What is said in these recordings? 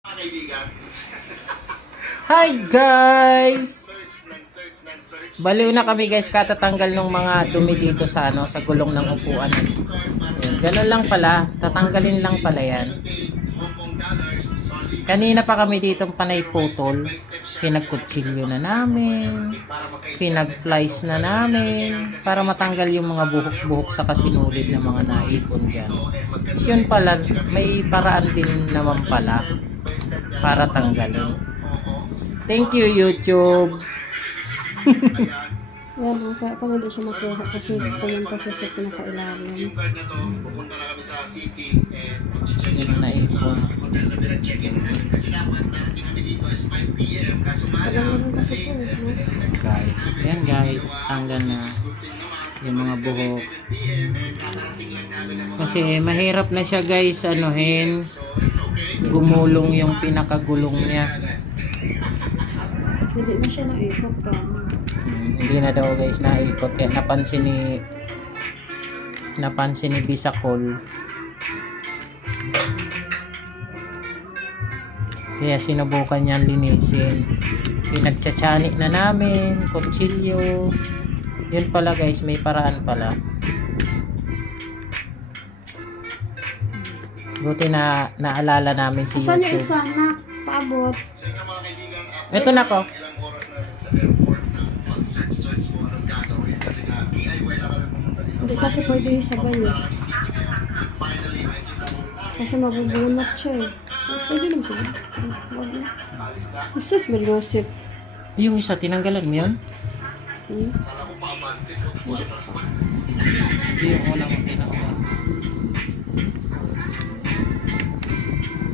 Kaibigan. Hi guys! Baliw na kami guys, katatanggal ng mga dumi dito sa sa gulong ng upuan. Ayan, ganun lang pala, tatanggalin lang pala yan. Kanina pa kami dito panay putol, pinagkutsilyo na namin, pinag-flies na namin, para matanggal yung mga buhok-buhok sa kasinulid ng mga naipon dyan. So yun pala, may paraan din naman pala para tanggalin. Thank you YouTube. Yan, kaya pa hindi siya magkuha kasi pumunta siya sa pinakailalim. Yun na ipon. Tagal na rin kasi po, no? Guys, yan guys, tanggal na yung mga buhok. Kasi mahirap na siya guys, anuhin, gumulong yung pinakagulong niya. Hindi na siya naikot ka. Hindi na daw guys naikot, kaya napansin ni Bisacol. Kaya sinubukan niyang linisin. Pinagtsatsani na namin, kutsilyo. Yun pala guys, may paraan pala. Buti na naalala namin si Saan yung YouTube. isa na paabot? Ito na ko. Hindi kasi pwede sabay eh. Kasi mabubunot siya eh. Pwede naman siya. Wag na. Isus, may lusip. Yung isa, tinanggalan mo yun? Yung unang tinanggalan.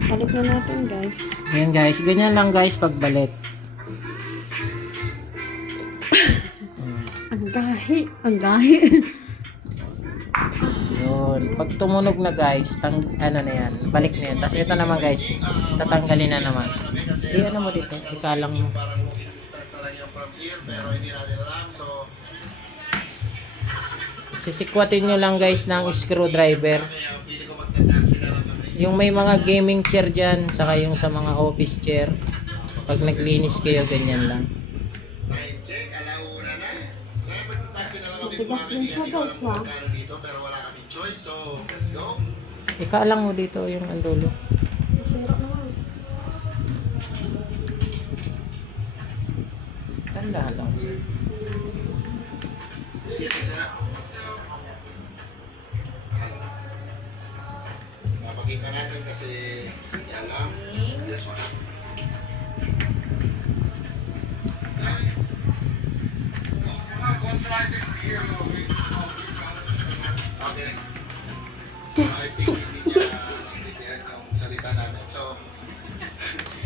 Balik na natin guys. Ayan guys, ganyan lang guys pagbalik. Ang gahi. Ang gahi. Yun. Pag tumunog na guys, ano na yan, balik na yan. Tapos ito naman guys, tatanggalin na naman. Ano mo dito, ikalang mo. Sisikwatin nyo lang guys ng screwdriver. Yung may mga gaming chair dyan, saka yung sa mga office chair. Pag naglinis kayo, ganyan lang. Matigas din siya guys ha. Ikalang mo dito yung andulo. Masira naman. Tandaan lang siya. Napakita natin kasi yan lang. This one. Okay. I think hindi niya naintindihan yung salita namin. So,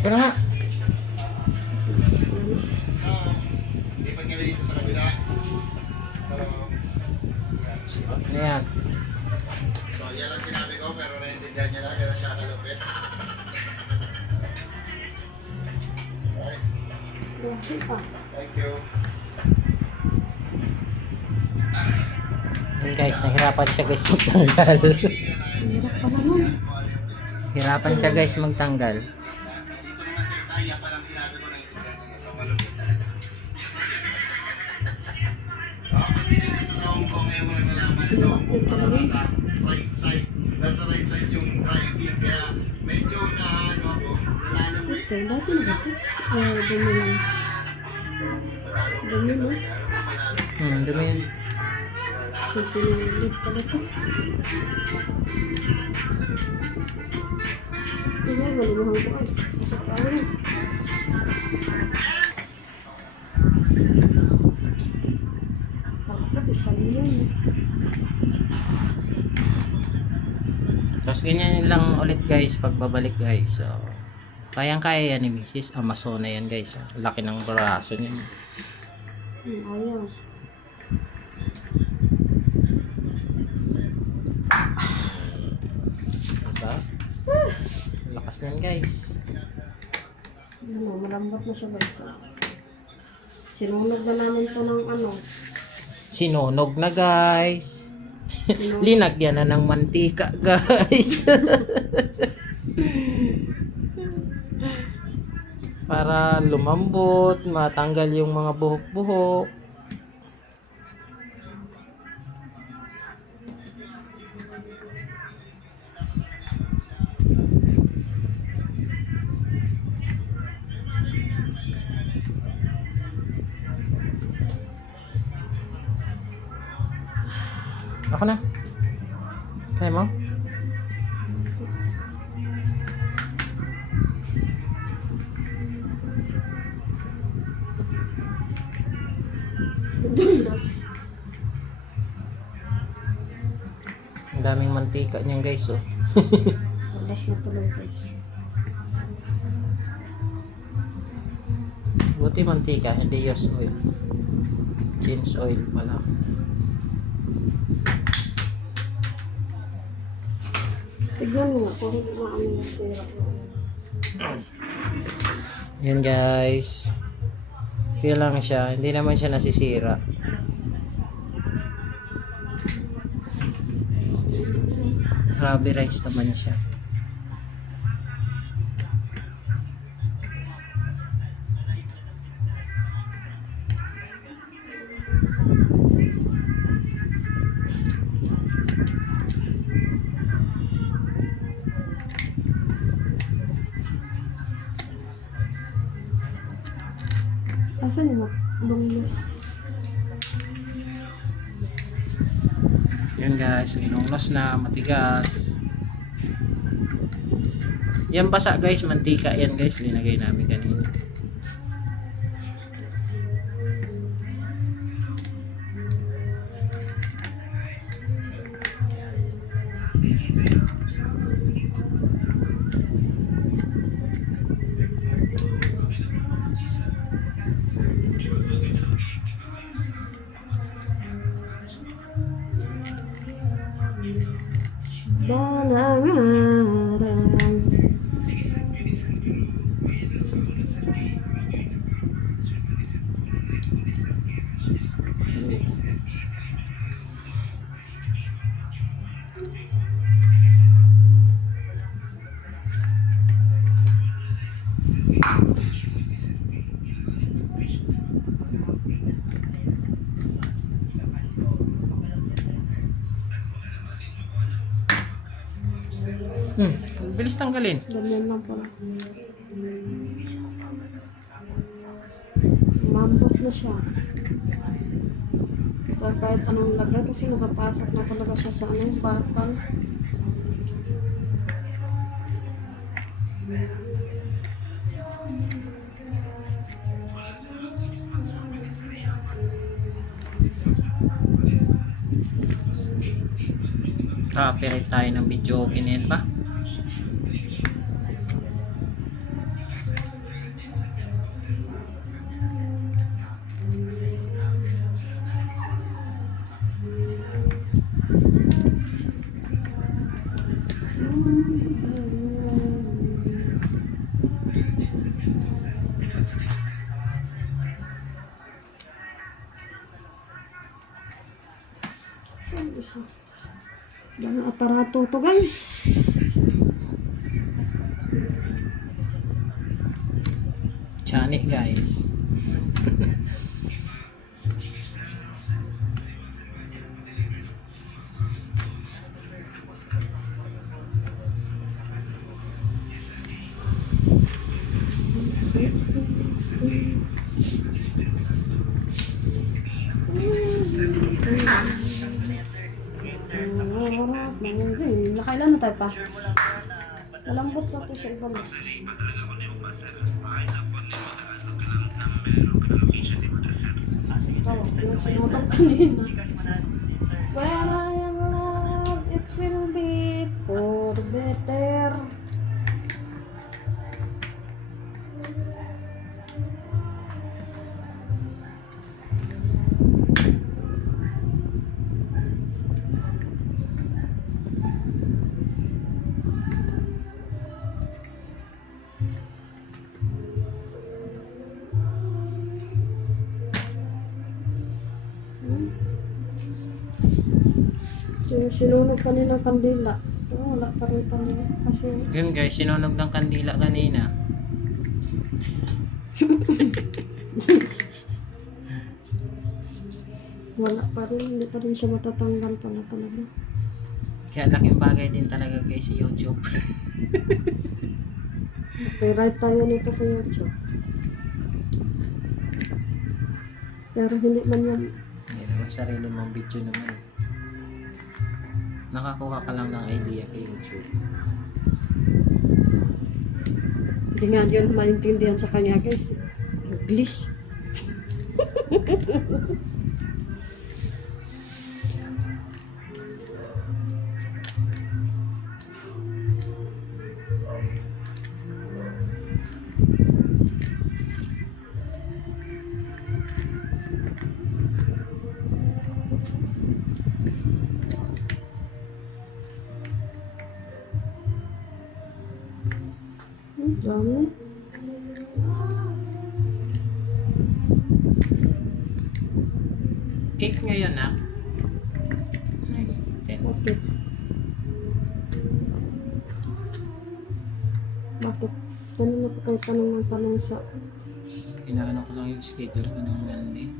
Pero nga, lipat kami dito sa kabila. Pero, ano yan? so, yan lang sinabi ko pero naintindihan niya na. Ganun siya kalupit. Right. Gahi pa. Thank you. Yun guys, nahirapan siya guys magtanggal. Hirap pa naman. Hirapan siya guys magtanggal. Dito naman sa Isaiah pa lang sinabi ko naintindihan niya sa malupit talaga. Pansin niyo dito sa Hong Kong ngayon mo rin nalaman sa Hong Kong nasa right side. Nasa right side yung driving kaya medyo naano ako. Nalalo mo Ito, dati na ba ito? Dumi lang. Dumi no? Dumi yun. Sisilip pala ito. Hindi nga, malumahan ko ay. Masok ka rin. Pagkat, isang yun. Tapos ganyan lang ulit guys pagbabalik guys. So, kayang-kaya yan ni Mrs. Amazona yan guys. Laki ng braso niya. Ayaw. Diba? Lakas niyan guys. Ano, malambot na siya guys. Sinunog na namin to ng ano. Sinunog na guys. Sinunog. Linagyan na ng mantika guys. Para lumambot, matanggal yung mga buhok-buhok. Ako na. Kaya mo? Dulas. Ang daming mantika niyan guys, oh. Dulas na tuloy guys. Buti mantika, hindi used oil. Change oil pala. Tignan mo nga kung maano yung sira. Yan guys. Feel lang siya. Hindi naman siya nasisira. Rubberized naman siya. Asan yung banglos? Yan guys, inunglos na, matigas. Yan basa guys, mantika yan guys, linagay namin kanina. Balangaran. Bilis tanggalin. Ganyan lang pala. Mambot na siya. Kaya kahit anong lagay kasi nakapasok na talaga siya sa bakal. Copyright tayo ng video. Kinin pa. Isa. Ganang aparato to guys. Chani guys. Nakailan na tayo pa? Malambot na to siya ibang. Ito, yung sinutang kanina. Where I am loved, it will be for better. Yung sinunog kanina ng kandila. Ito, wala pa rin kanina. Kasi Yun guys, sinunog ng kandila kanina. Wala pa rin, hindi pa rin siya matatanggal pala talaga. Kaya laking bagay din talaga guys si YouTube. Copyright tayo nito sa YouTube. Pero hindi man yan. Hindi naman sarili mong video naman. Nakakuha ka lang ng idea kay YouTube. Hindi nga yun maintindihan sa kanya guys. English. Dami. Cake ngayon ah. 10. Okay. Bakit? Tanong na pa kayo tanong ng tanong sa... Inaano ko lang yung schedule ko ng Monday.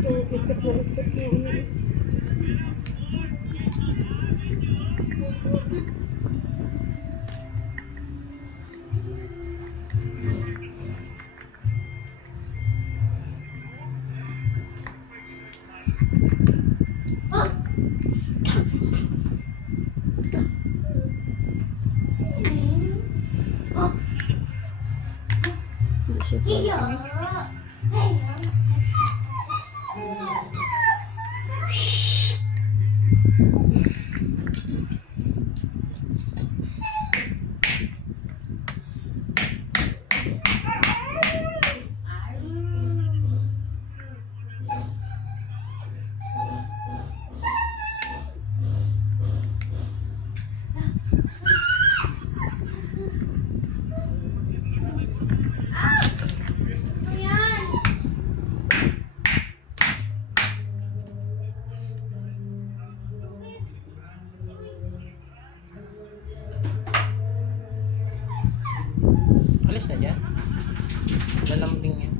Ito, ipit na ano. Hindi siya talaga. Alis na dyan. Lalambing yan.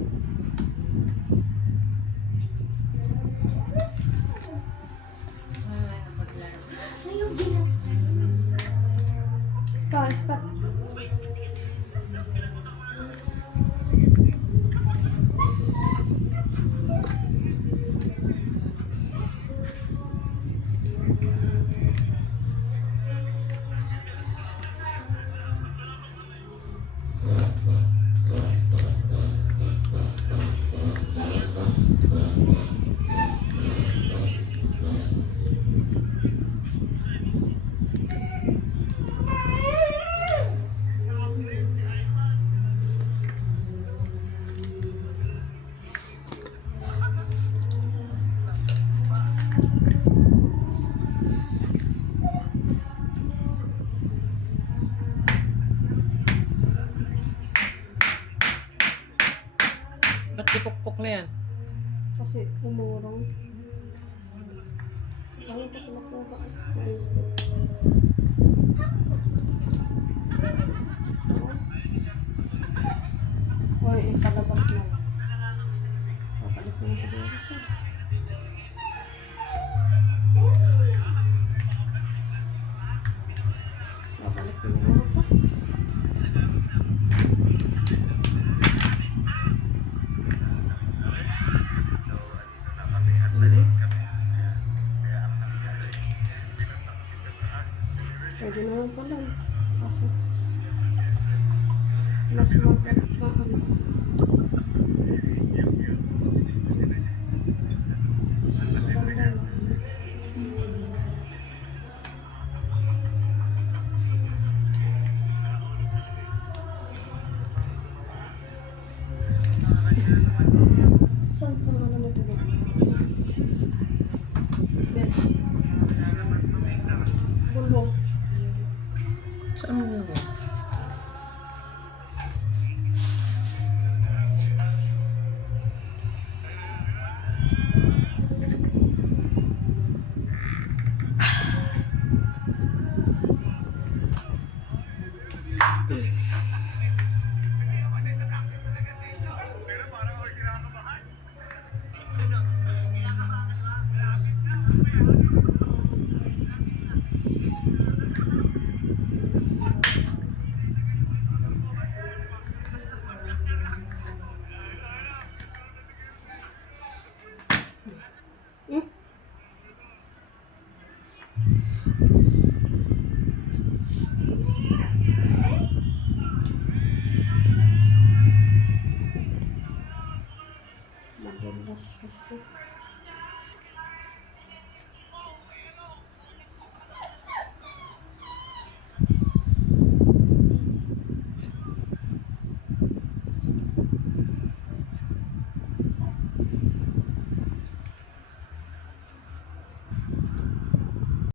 Paas pa. Ba't dipukpok na yan? Kasi umurong. Ano pa sila po ba? Hoy, ikalabas na. Papalit ko na siguro ito. Papalit ko na ito. Pwede naman pala. Kaso, mas magalit na ano. Maganda na. Saan pa naman ito? Bed. Bulong. Saan mo yun? Hmm? Madulas kasi.